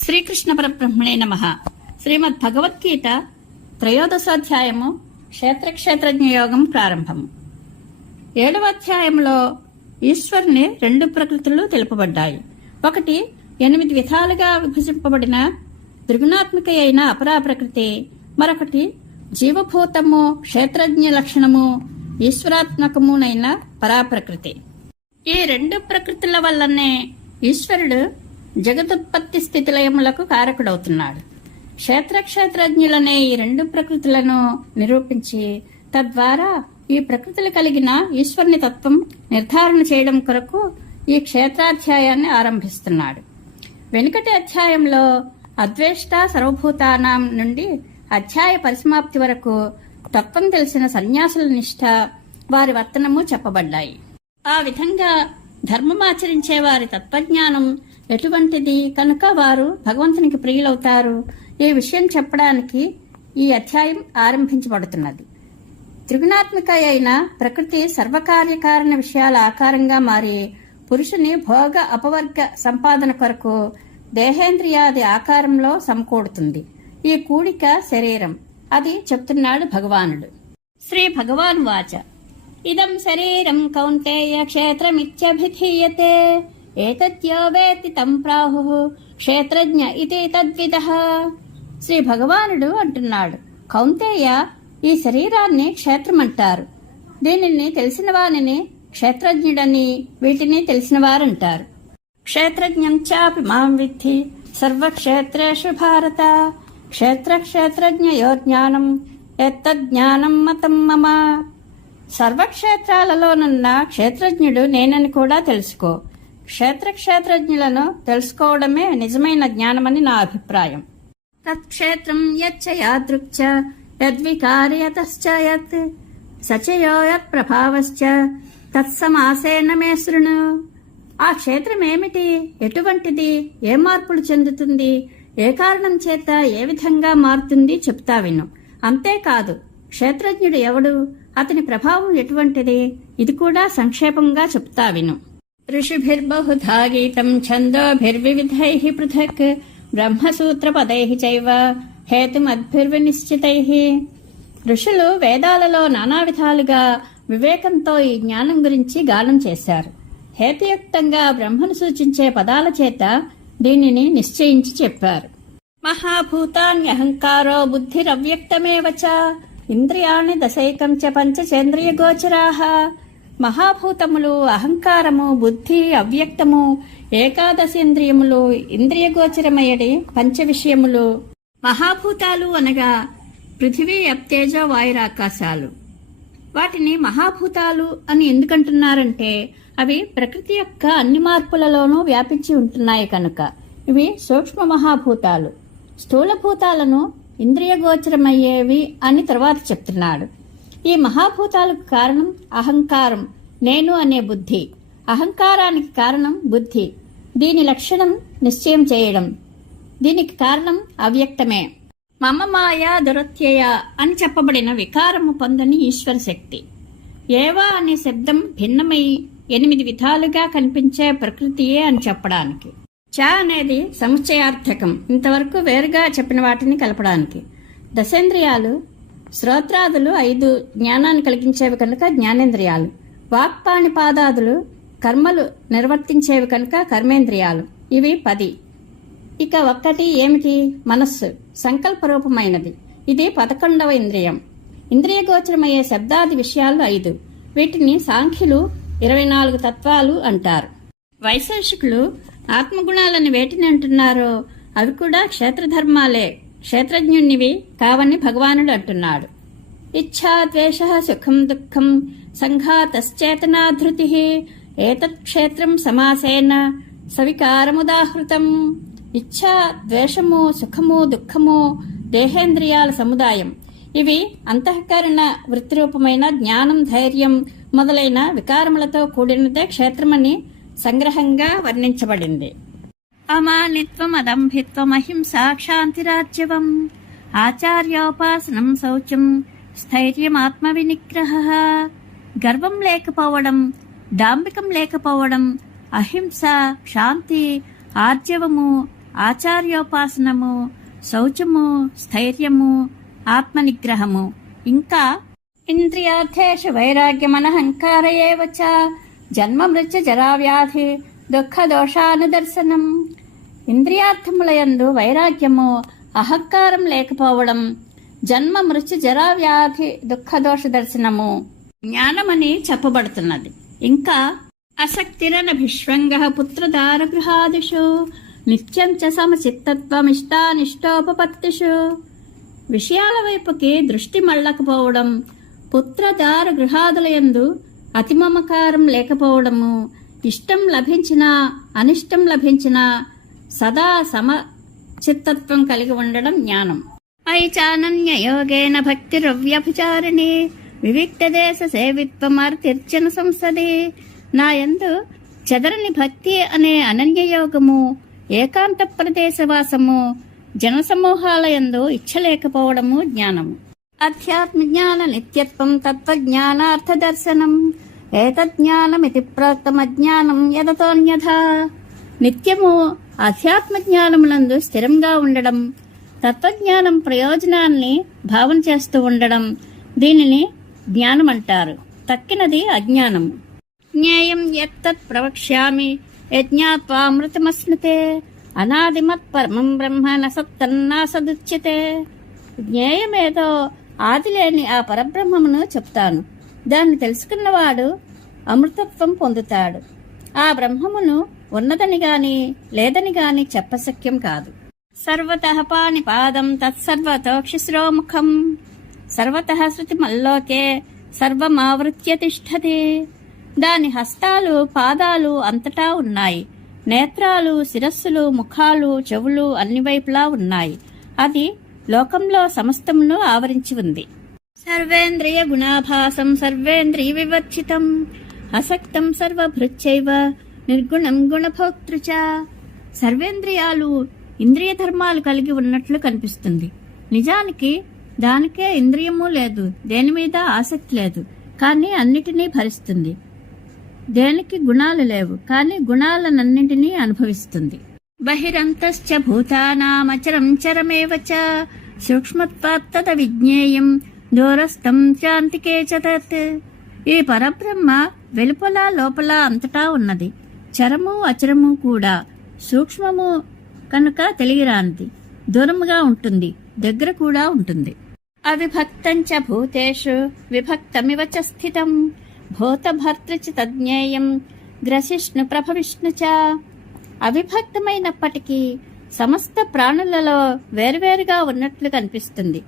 శ్రీకృష్ణ పరబ్రహ్మణే నమ. శ్రీమద్ భగవద్గీత త్రయోదశాధ్యాయము క్షేత్రక్షేత్రజ్ఞ యోగం ప్రారంభము. ఏడవ అధ్యాయంలో ఈశ్వరుని రెండు ప్రకృతులు తెలుపబడ్డాయి. ఒకటి ఎనిమిది విధాలుగా విభజింపబడిన త్రిగుణాత్మిక అయిన అపరా ప్రకృతి మరొకటి జీవభూతము క్షేత్రజ్ఞ లక్షణము ఈశ్వరాత్మకమునైన పరాప్రకృతి ఈ రెండు ప్రకృతుల వల్లనే ఈశ్వరుడు జగదుత్పత్తి స్థితిలయములకు కారకుడవుతున్నాడు. క్షేత్రక్షేత్రజ్ఞులనే ఈ రెండు ప్రకృతులను నిరూపించి తద్వారా ఈ ప్రకృతులు కలిగిన ఈశ్వరుని తత్వం నిర్ధారణ చేయడం కొరకు ఈ క్షేత్రాధ్యాయాన్ని ఆరంభిస్తున్నాడు. వెనుకటి అధ్యాయంలో అద్వేష్ట సర్వభూతానాం నుండి అధ్యాయ పరిసమాప్తి వరకు తత్వం తెలిసిన సన్యాసుల నిష్ఠ వారి వర్తనము చెప్పబడ్డాయి. ఆ విధంగా ధర్మమాచరించే వారి తత్వజ్ఞానం ఎటువంటిది? కనుక వారు భగవంతునికి ప్రియులవుతారు. ఈ విషయం చెప్పడానికి ఈ అధ్యాయం ఆరంభించబడుతున్నది. త్రిగుణాత్మిక అయిన ప్రకృతి సర్వకార్యకారణ విషయాల ఆకారంగా మారి పురుషుని భోగ అపవర్గ సంపాదన కొరకు దేహేంద్రియాది ఆకారంలో సమకూడుతుంది. ఈ కూడిక శరీరం. అది చెప్తున్నాడు భగవానుడు. శ్రీ భగవాన్ వాచ ఇదం శరీరం కౌంటేయ క్షేత్రమిత్యభిధీయతే. ఏతద్యో వేత్తి తం ప్రాహు క్షేత్రజ్ఞ ఇది తద్విద. శ్రీ భగవానుడు అంటున్నాడు కౌంతేయ ఈ శరీరాన్ని క్షేత్రమంటారు. దీనిని తెలిసిన వానిని క్షేత్రజ్ఞుడని వీటిని తెలిసిన వారంటారు. క్షేత్రజ్ఞం చాపి మాం విద్ధి సర్వక్షేత్రేషు భారత. క్షేత్ర క్షేత్రజ్ఞయో జ్ఞానం ఎత్తజ్ఞానం మతం మమ. సర్వక్షేత్రాలలోనున్న క్షేత్రజ్ఞుడు నేనని కూడా తెలుసుకో. క్షేత్రజ్ఞులను తెలుసుకోవడమే నిజమైన జ్ఞానమని నా అభిప్రాయం. తత్క్షేత్రం యచ్చ యాదృక్చ యద్వికార్యతశ్చ యత్ సచయో యత్ ప్రభావశ్చ తత్సమాసేన మే శృణు. ఆ క్షేత్రం ఏమిటి ఎటువంటిది? ఏ మార్పులు చెందుతుంది? ఏ కారణం చేత ఏ విధంగా మారుతుంది చెప్తా విను. అంతేకాదు క్షేత్రజ్ఞుడు ఎవడు? అతని ప్రభావం ఎటువంటిది? ఇది కూడా సంక్షేపంగా చెప్తా విను. ఋషిభిర్బహుధా గీతం ఛందోభిర్వివిధై పృథక్ బ్రహ్మసూత్రపదై చైవ హేతుమద్భిర్వినిశ్చితై. ఋషులు వేదాలలో నానా విధాలుగా వివేకంతో ఈ జ్ఞానం గురించి గానం చేశారు. హేతుయుక్తంగా బ్రహ్మను సూచించే పదాల చేత దీనిని నిశ్చయించి చెప్పారు. మహాభూతాన్యహంకారో బుద్ధిరవ్యక్తమేవ చ ఇంద్రియాణి దశైకం చ పంచచేంద్రియ గోచరాహ మహాభూతములు అహంకారము బుద్ధి అవ్యక్తము ఏకాదశేంద్రియములు ఇంద్రియ గోచరమయ్యడి పంచ విషయములు మహాభూతాలు అనగా పృథివీ అప్తేజ వాయురాకాశాలు వాటిని మహాభూతాలు అని ఎందుకంటున్నారంటే అవి ప్రకృతి యొక్క అన్ని మార్పులలోనూ వ్యాపించి ఉంటున్నాయి కనుక. ఇవి సూక్ష్మ మహాభూతాలు. స్థూలభూతాలను ఇంద్రియగోచరమయ్యేవి ఇంద్రియ గోచరమయ్యేవి అని తర్వాత చెప్తున్నాడు. ఈ మహాభూతాలకు కారణం అహంకారం నేను అనే బుద్ధి. అహంకారానికి కారణం బుద్ధి. దీని లక్షణం నిశ్చయం చేయడం. దీనికి కారణం అవ్యక్తమే. మమ మాయ దురత్యయ అని చెప్పబడిన వికారము పొందని ఈశ్వర శక్తి. ఏవా అనే శబ్దం భిన్నమై ఎనిమిది విధాలుగా కనిపించే ప్రకృతియే అని చెప్పడానికి. చ అనేది సముచ్చయార్థకం. ఇంతవరకు వేరుగా చెప్పిన వాటిని కలపడానికి. దశేంద్రియాలు శ్రోత్రాదులు ఐదు జ్ఞానాన్ని కలిగించేవి కనుక జ్ఞానేంద్రియాలు. వాక్పాణి పాదాదులు కర్మలు నిర్వర్తించేవి కనుక కర్మేంద్రియాలు. ఇవి పది. ఇక ఒక్కటి ఏమిటి? మనస్సు. సంకల్పరూపమైనది. ఇది పదకొండవ ఇంద్రియం. ఇంద్రియ గోచరమయ్యే శబ్దాది విషయాలు ఐదు. వీటిని సాంఖ్యులు ఇరవై నాలుగు తత్వాలు అంటారు. వైశేషికులు ఆత్మగుణాలని వేటిని అంటున్నారో అవి కూడా క్షేత్రధర్మాలే. క్షేత్రజ్ఞునివి కావని భగవానుడు అంటున్నాడు. ఇచ్ఛా సుఖం దుఃఖం సంఘాతశ్చేతనాధృతి ఏతత్ క్షేత్రం సమాసేన సవికారముదాహృతం ఇచ్ఛా ద్వేషము సుఖము దుఃఖము దేహేంద్రియాల సముదాయం ఇవి అంతఃకరణ వృత్తిరూపమైన జ్ఞానం ధైర్యం మొదలైన వికారములతో కూడినదే క్షేత్రమని సంగ్రహంగా వర్ణించబడింది. అమానిత్వం అదంభిత్వం అహింసా క్షాంతిరాజ్యవం ఆచార్యోపాసనం శౌచం స్థైర్యం ఆత్మ వినిగ్రహ. గర్వం లేకపోవడం డాంబికం లేకపోవడం అహింస శాంతి ఆర్జవము ఆచార్యోపాసనము శౌచము స్థైర్యము ఆత్మనిగ్రహము. ఇంకా ఇంద్రియార్థేషు వైరాగ్యమనహంకార ఏవచ జన్మ మృత్యు జరావ్యాధి దుఃఖ దోషానుదర్శనం. ఇంద్రియార్థములయందు వైరాగ్యము అహంకారం లేకపోవడం జన్మ మృత్యు జరావ్యాధి దుఃఖ దోష దర్శనము జ్ఞానమని చెప్పబడుతున్నది. ఇంకా అసక్తిరన భిష్వంగ పుత్రదార గృహాదిషు నిత్యం చ సమచిత్తత్వమిష్టానిష్టోపపత్తిషు. విషయాల వైపుకి దృష్టి మళ్ళకపోవడం పుత్రదార గృహాదులయందు అతిమమకారం లేకపోవడము ఇష్టం లభించినా అనిష్టం లభించినా సదా సమ చిత్తత్వం కలిగి ఉండడం జ్ఞానం. అయి చానన్య భక్తిరవ్యభిచారిణి వివిక్త దేశ సేవిత్వమర్తిర్చన సంసది నాయందు చెదరని భక్తి అనే అనన్యయోగము ఏకాంత ప్రదేశవాసము జనసమూహాలయందు ఇచ్చలేకపోవడము జ్ఞానము అధ్యాత్మ జ్ఞాన నిత్యత్వం తత్వజ్ఞానార్థ దర్శనం ఏతజ్ఞానమితి ప్రోక్తమజ్ఞానం యదతోన్యథా నిత్యము అధ్యాత్మ జ్ఞానమునందు స్థిరంగా ఉండడం తత్వజ్ఞానం ప్రయోజనాన్ని భావన చేస్తూ ఉండడం దీనిని జ్ఞానం అంటారు తక్కినది అజ్ఞానం. జ్ఞేయం ఎత్తత్ ప్రవక్ష్యామి యజ్ఞాపామృతమశ్నుతే అనాదిమత్ పరమం బ్రహ్మ నసత్తన్నా సదుచ్యతే జ్ఞేయమేదో ఆదిలేని ఆ పరబ్రహ్మమును చెప్తాను. దాన్ని తెలుసుకున్నవాడు అమృతత్వం పొందుతాడు. ఆ బ్రహ్మమును ఉన్నదని గాని లేదని గాని చెప్పశక్యం కాదు. సర్వత పాణిపాదం తత్సర్వతోక్షిశ్రోముఖం. సర్వత శృతిమల్లోకే సర్వమావృత్య తిష్టతి. దాని హస్తాలు పాదాలు అంతటా ఉన్నాయి. నేత్రాలు శిరస్సులు ముఖాలు చెవులు అన్ని వైపులా ఉన్నాయి. అది లోకంలో సమస్తమును ఆవరించి ఉంది. సర్వేంద్రియ గుణాభాసం సర్వేంద్రియ వివర్చితం అసక్తం సర్వభృత్యైవ నిర్గుణం గుణభోక్తృచ. సర్వేంద్రియాలు ఇంద్రియ ధర్మాలు కలిగి ఉన్నట్లు కనిపిస్తుంది. నిజానికి దానికే ఇంద్రియము లేదు దేని మీద ఆసక్తి లేదు కానీ అన్నిటినీ భరిస్తుంది. దేనికి గుణాలు లేవు కానీ గుణాలనన్నింటినీ అనుభవిస్తుంది. బహిరంతశ్చ భూతానామచరం చరమేవ చ సూక్ష్మత్వాత్తద విజ్ఞేయం దూరస్థం శాంతికే చ ఈ పరబ్రహ్మ వెలుపల లోపల అంతటా ఉన్నది. చరము అచరము కూడా సూక్ష్మము కనుక తెలియరానిది. దూరముగా ఉంటుంది దగ్గర కూడా ఉంటుంది. అవిభక్తం చ భూతేషు విభక్తమివ చ స్థితం. భూతభర్తృ చ తజ్ఞేయం గ్రసిష్ణు ప్రభవిష్ణు చ. అవిభక్తమైనప్పటికీ సమస్త ప్రాణులలో వేరువేరుగా ఉన్నట్లు కనిపిస్తుంది.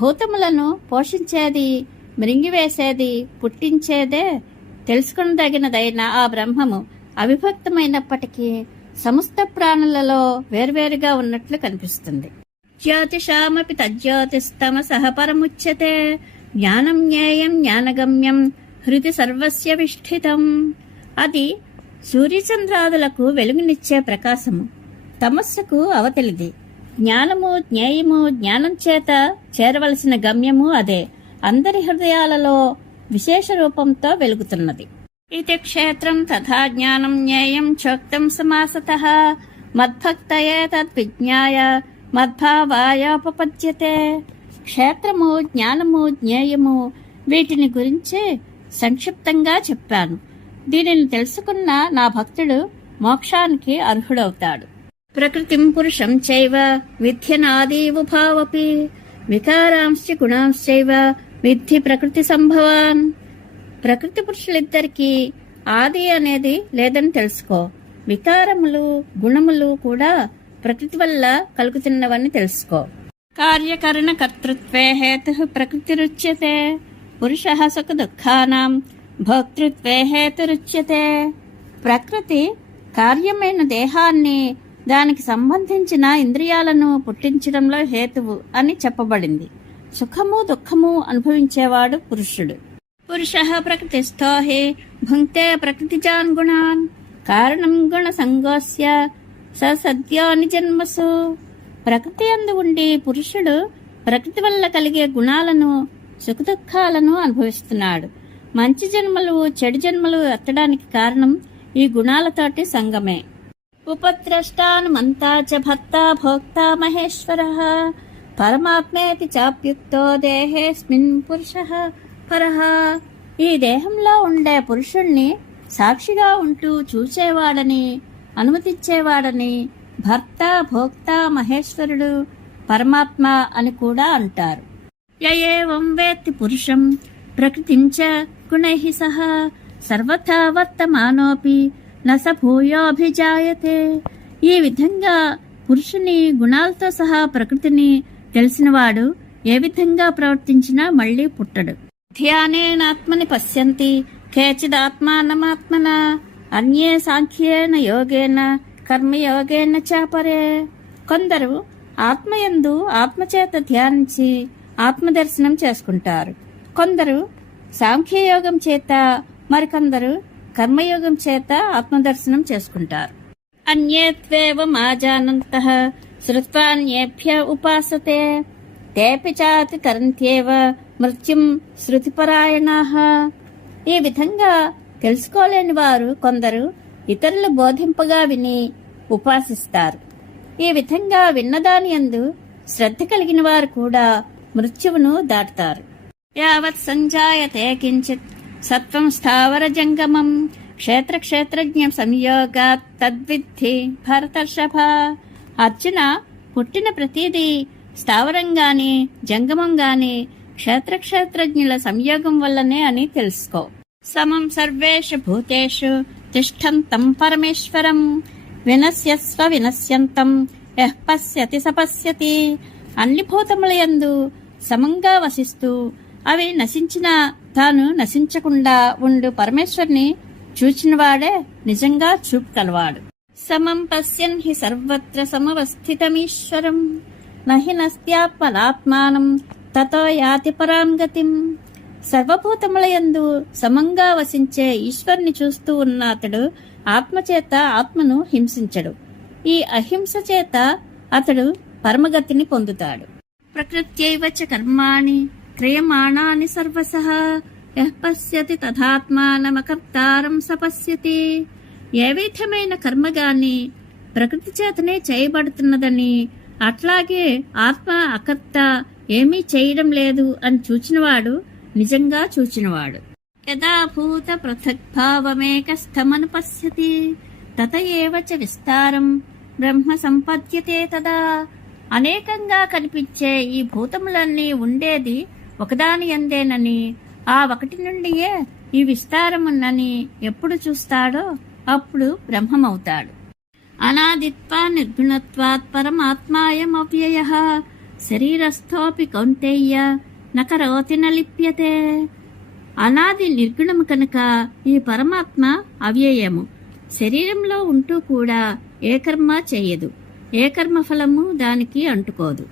భూతములను పోషించేది మృంగివేసేది పుట్టించేదే తెలుసుకునదగినదైన ఆ బ్రహ్మము. అవిభక్తమైనప్పటికీ సమస్త ప్రాణులలో వేర్వేరుగా ఉన్నట్లు కనిపిస్తుంది. జ్యోతిషామపి తజ్యోతిస్తమ సహపరముచ్యతే జ్ఞానం జ్ఞేయం జ్ఞానగమ్యం హృది సర్వస్య విష్ఠితం. అది సూర్యచంద్రాదులకు వెలుగునిచ్చే ప్రకాశము. తమస్సుకు అవతలిది. జ్ఞానము జ్ఞేయము జ్ఞానం చేత చేరవలసిన గమ్యము అదే. అందరి హృదయాలలో విశేష రూపంతో వెలుగుతున్నది. ఇది క్షేత్రం తథా జ్ఞానం జ్ఞేయం చోక్తం సమాసత మద్భక్తయే తద్విజ్ఞాయ మద్భావాయోపపద్యతే క్షేత్రము జ్ఞానము జ్ఞేయము వీటిని గురించి సంక్షిప్తంగా చెప్పాను. దీనిని తెలుసుకున్న నా భక్తుడు మోక్షానికి అర్హుడవుతాడు. ప్రకృతిం పురుషం చైవ విద్యనాదీవుభావపి వికారాంశ్చ గుణాంశ్చైవ విద్ధి ప్రకృతి సంభవాన్. ప్రకృతి పురుషులిద్దరికీ ఆది అనేది లేదని తెలుసుకో. వికారములు గుణములు కూడా ప్రకృతి వల్ల కలుగుతున్నవని తెలుసుకో. కార్యకరణ కర్తృత్వే హేతు ప్రకృతిరుచ్యతే పురుష సుఖ దుఃఖానాం భోక్తృత్వే హేతురుచ్యతే ప్రకృతి కార్యమైన దేహాన్ని దానికి సంబంధించిన ఇంద్రియాలను పుట్టించడంలో హేతువు అని చెప్పబడింది. సుఖము దుఃఖము అనుభవించేవాడు పురుషుడు. పురుష ప్రకృతిస్థో హే భుంక్తే ప్రకృతిజాన్ గుణాన్ కారణం గుణ సంగోస్య స సద్యోని జన్మసు ప్రకృతి అందు ఉండి పురుషుడు ప్రకృతి వల్ల కలిగే గుణాలను సుఖదుఖాలను అనుభవిస్తున్నాడు. మంచి జన్మలు చెడు జన్మలు ఎత్తడానికి కారణం ఈ గుణాలతోటి సంగమే. ఉపద్రష్టానుమంతా చ భర్త భోక్తా మహేశ్వర. పరమాత్మేతి చాప్యుక్తో దేహేస్మిన్ పురుష. పరః ఈ దేహంలో ఉండే పురుషుణ్ణి సాక్షిగా ఉంటూ చూచేవాడని అనుమతిచ్చేవాడని భర్త భోక్త మహేశ్వరుడు పరమాత్మ అని కూడా అంటారు. యయేవం వేత్తి పురుషం ప్రకృతించ గుణై గుణైః సహ. సర్వథా వర్తమానోపి నస భూయోభిజాయతే. ఈ విధంగా పురుషుని గుణాలతో సహా ప్రకృతిని తెలిసినవాడు ఏ విధంగా ప్రవర్తించినా మళ్ళీ పుట్టడు. ధ్యానేనాత్మని పశ్యంతి కేచిదాత్మానమాత్మన అన్యే సాంఖ్యేన యోగేన కర్మయోగేన చాపరే కొందరు ఆత్మయందు ఆత్మచేత ధ్యానించి ఆత్మదర్శనం చేసుకుంటారు. కొందరు సాంఖ్యయోగం చేత మరికొందరు కర్మయోగం చేత ఆత్మదర్శనం చేసుకుంటారు. అన్యేత్వేవమాజానంత శ్రుత్వాన్యేభ్య ఉపాసతే. తేపి చాతి తరంత్యేవ మృత్యుం శృతిపరాయణాహ ఈ విధంగా తెలుసుకోలేని వారు కొందరు ఇతరులు బోధింపగా విని ఉపాసిస్తారు. ఈ విధంగా విన్నదాని యందు శ్రద్ధ కలిగిన వారు కూడా మృత్యువును దాటుతారు. యావత్ సంజాయతే కించిత్ సత్వం స్థావర జంగమం క్షేత్ర క్షేత్రజ్ఞ సంయోగా తద్విద్ధి భరతర్షభ. అర్జున పుట్టిన ప్రతిదీ స్థావరంగాని జంగమం గాని క్షేత్రక్షేత్రజ్ఞుల సంయోగం వల్లనే అని తెలుసుకో. సమం సర్వేషు భూతేషు తిష్టంతం పరమేశ్వరం. వినశ్యస్వ వినశ్యంతం యః పశ్యతి సపశ్యతి అన్ని భూతములయందు సమంగా వసిస్తూ అవి నశించిన తాను నశించకుండా ఉండు పరమేశ్వరుని చూచినవాడే నిజంగా చూపు కలవాడు. సమం పశ్యన్ హి సర్వత్ర సమవస్థితమీశ్వరం. నహి నస్త్యాత్మనాత్మానం తతో యాతి పరాం గతిం. సర్వభూతములయందు సమంగా వసించే ఈశ్వరుని చూస్తూ ఉన్న అతడు ఆత్మచేత ఆత్మను హింసించడు. ఈ అహింస చేత అతడు పరమగతిని పొందుతాడు. ప్రకృత్యైవ చ కర్మాణి క్రియమాణాని సర్వసః. యః పశ్యతి తథాత్మానమకర్తారం సపశ్యతి. ఏ విధమైన కర్మగాని ప్రకృతి చేతనే చేయబడుతున్నదని అట్లాగే ఆత్మ అకర్త ఏమీ చేయడం లేదు అని చూచినవాడు నిజంగా చూచినవాడు. యథాభూత పృథగ్భావమేకస్థమను పశ్యతి తత ఏవచ విస్తారం బ్రహ్మ సంపద్యతే తదా. అనేకంగా కనిపించే ఈ భూతములన్నీ ఉండేది ఒకదాని అందేనని ఆ ఒకటి నుండియే ఈ విస్తారమున్నని ఎప్పుడు చూస్తాడో అప్పుడు బ్రహ్మమవుతాడు. అనాదిత్వా నిర్గుణత్వాత్ పరమాత్మాయమవ్యయ. శరీరస్థోపి కౌంటేయ్య నకరోతి నలిప్యతే. అనాది నిర్గుణము కనుక ఈ పరమాత్మ అవ్యయము. శరీరంలో ఉంటూ కూడా ఏ కర్మ చేయదు. ఏ కర్మ ఫలము దానికి అంటుకోదు.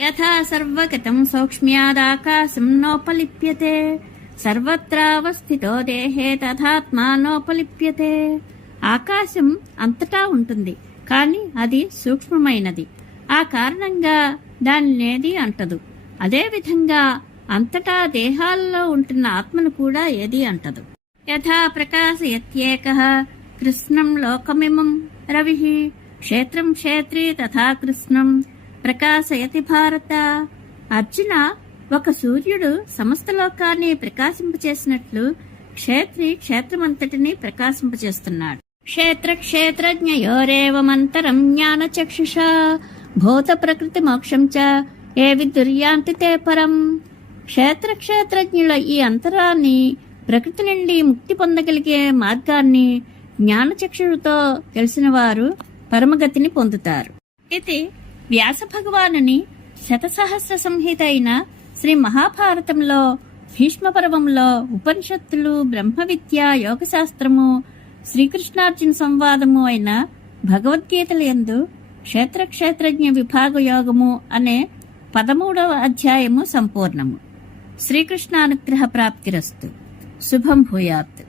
యథా సర్వగతం సౌక్ష్మ్యాదాకాశం నోపలిప్యతే. సర్వత్రావస్థితో దేహే తథాత్మానోపలిప్యతే ఆకాశం అంతటా ఉంటుంది కానీ అది సూక్ష్మమైనది. ఆ కారణంగా దానినేది అంటదు. అదేవిధంగా అంతటా దేహాలలో ఉంటున్న ఆత్మను కూడా ఏది అంటదు. యథా ప్రకాశయత్యేక కృష్ణం లోకమిమం రవి క్షేత్రం క్షేత్రి తథా కృష్ణం ప్రకాశయతి భారత. అర్జున ఒక సూర్యుడు సమస్త లోకాన్ని ప్రకాశింపచేసినట్లు క్షేత్రి క్షేత్రమంతటిని ప్రకాశింపచేస్తున్నాడు. క్షేత్ర క్షేత్రజ్ఞయోరేవమంతరం జ్ఞాన భూత ప్రకృతి మోక్షం చ ఏ విదుర్యాంతి తే పరం. క్షేత్రక్షేత్రజ్ఞుల ఈ అంతరాన్ని ప్రకృతి నుండి ముక్తి పొందగలిగే మార్గాన్ని జ్ఞానచక్షుడితో తెలిసిన వారు పరమగతిని పొందుతారు. ఇది వ్యాస భగవానుని శతసహస్ర సంహిత అయిన శ్రీ మహాభారతంలో భీష్మ పర్వంలో ఉపనిషత్తులు బ్రహ్మ విద్య యోగశాస్త్రము శ్రీకృష్ణార్జున సంవాదము అయిన భగవద్గీతల యందు క్షేత్ర క్షేత్రజ్ఞ విభాగ యోగము అనే పదమూడవ అధ్యాయము సంపూర్ణము. శ్రీకృష్ణానుగ్రహ ప్రాప్తిరస్తు. శుభం భూయాత్.